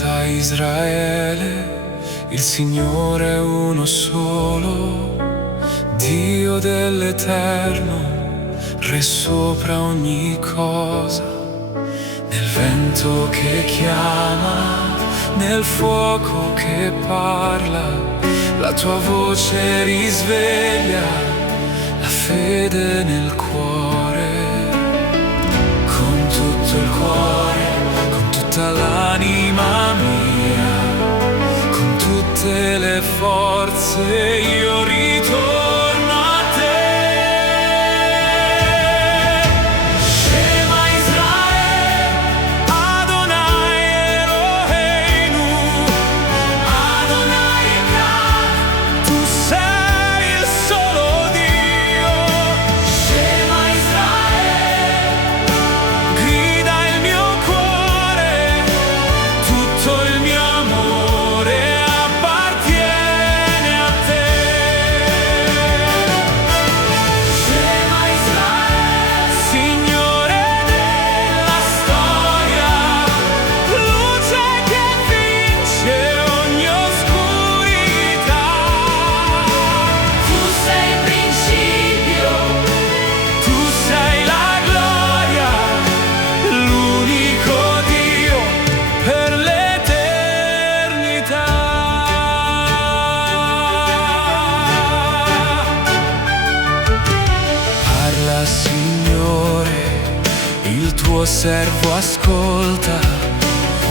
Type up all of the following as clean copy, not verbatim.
Ascolta Israele, il Signore è uno solo, Dio dell'Eterno, Re sopra ogni cosa. Nel vento che chiama, nel fuoco che parla, la tua voce risveglia la fede nel cuore. Con tutto il cuore, con tutta l'anima mia, con tutte le forze io ritorno a te. Shema Israele, Adonai Eloheinu, Adonai Echad, tu sei il solo Dio. Shema Israele, grida il mio cuore, tutto il mio amore appartiene a te. Shema Israele, Signore della storia, luce che vince ogni oscurità. Tu sei il principio, tu sei la gloria, l'unico Dio per l'eternità. Parla, Signore, il tuo servo ascolta,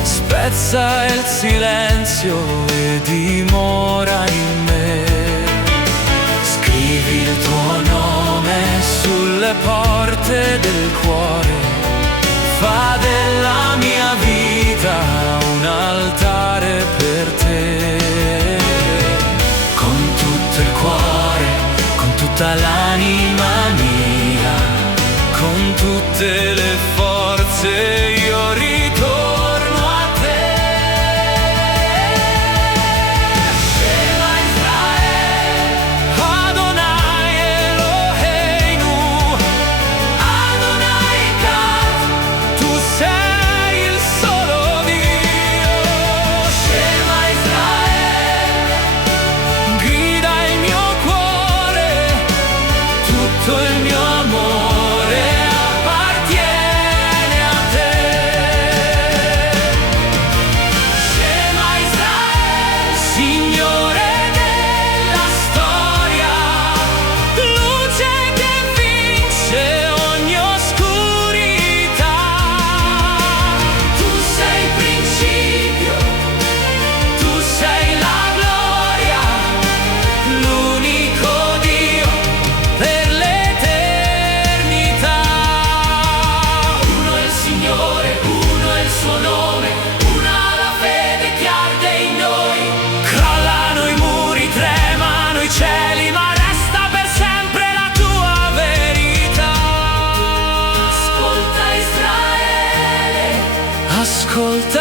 spezza il silenzio e dimora in me. Scrivi il tuo nome sulle porte del cuore, fa della mia vita un altare per te. Con tutto il cuore, con tutta l'anima mia, con tutte le forze io ritorno a te. Shema Israele, Adonai Eloheinu, Adonai Echad, tu sei il solo Dio. Shema Israele, grida il mio cuore, tutto il mio amore appartiene a te. Shema Israele, Signore della storia, luce che vince ogni oscurità. Tu sei il principio, tu sei la gloria, l'unico Dio per l'eternità. Uno è il Signore, uno è il suo nome, una la fede che arde in noi. Crollano i muri, tremano i cieli, ma resta per sempre la tua verità. Ascolta Israele, ascolta